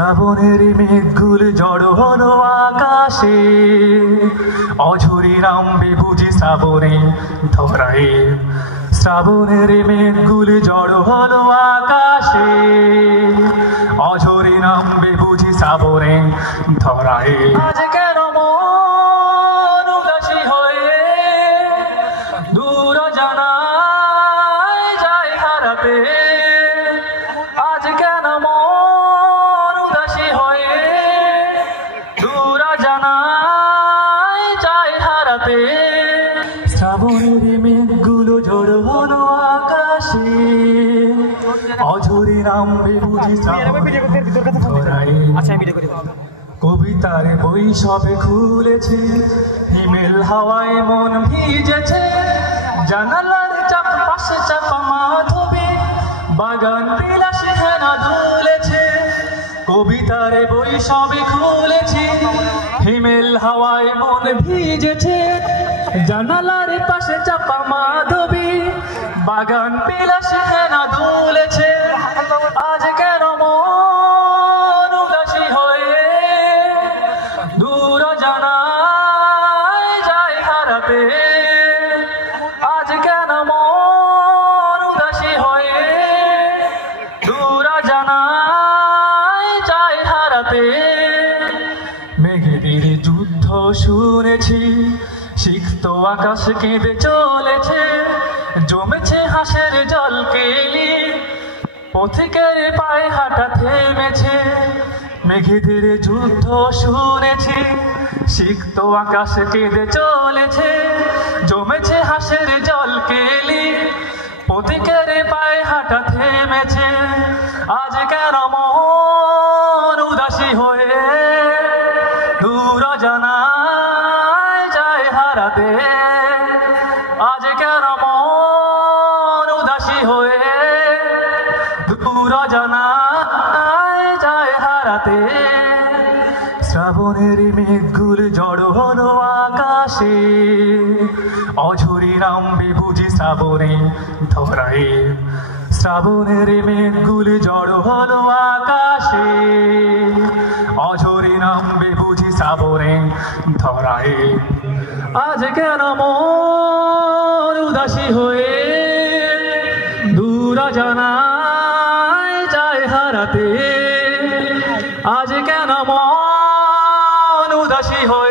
শ্রাবণের মেঘগুলো জড়ো হলো আকাশে, অঝরে নামবে বুঝি শ্রাবণে ধরায়। শ্রাবণের মেঘগুলো জড়ো হলো আকাশে, অঝরে নামবে বুঝি শ্রাবণে ধরায়। আজ কেন মন উদাসী হয়ে দূর জানায় যায় হারাতে। আজ কেন মন উদাসী হয়ে দূর জানায় যায় হারাতে। শ্রাবণের মেঘগুলো জড়ো হলো আকাশে, অঝরে নামবে বুঝি শ্রাবণে ধরায়। কবিতার বই সবে খুলেছে, হিমেল হাওয়ায় মন ভিজেছে। জানালার চাপ পাশে চাপা মাধবী, বাগান বিলাসে হেনা দুলেছে। কবিতার বই সবে খুলেছে, হিমেল হাওয়ায় মন ভিজেছে। জানালার পাশে চাপা মাধবী, বাগান বিলাসে হেনা দুলেছে। আজ কেন মন উদাসী হয়ে দূর জানায় যায় হারাতে। আজ কেন মন উদাসী হয়ে দূর জানায় যায় হারাতে। মেঘেদের যুদ্ধ শুনেছি, সিক্ত আকাশ কেঁদে চলেছে। জমেছে হাঁসের জল কেলি, পথিকের পায়ে হাঁটা থেমেছে। মেঘেদের যুদ্ধ শুনেছি, সিক্ত আকাশ কেঁদে চলেছে। জমেছে হাঁসের জল কেলি, পথিকের পায়ে হাঁটা থেমেছে। আজ কেন মন উদাসী হয়ে দূর জানায় যায় হারাতে। আজ কেন মন উদাসী হয়ে দূর জানায় যায় হারাতে। শ্রাবণের মেঘগুলো জড়ো হলো আকাশে, অঝরে নামবে বুঝি শ্রাবণে ধরায়। শ্রাবণের মেঘগুলো জড়ো হলো আকাশে, অঝরে নামবে বুঝি শ্রাবণে ধরায়। আজ কেন মন উদাসী হয়ে দূর জানায় যায় হারাতে। আজ কেন মন উদাসী হয়ে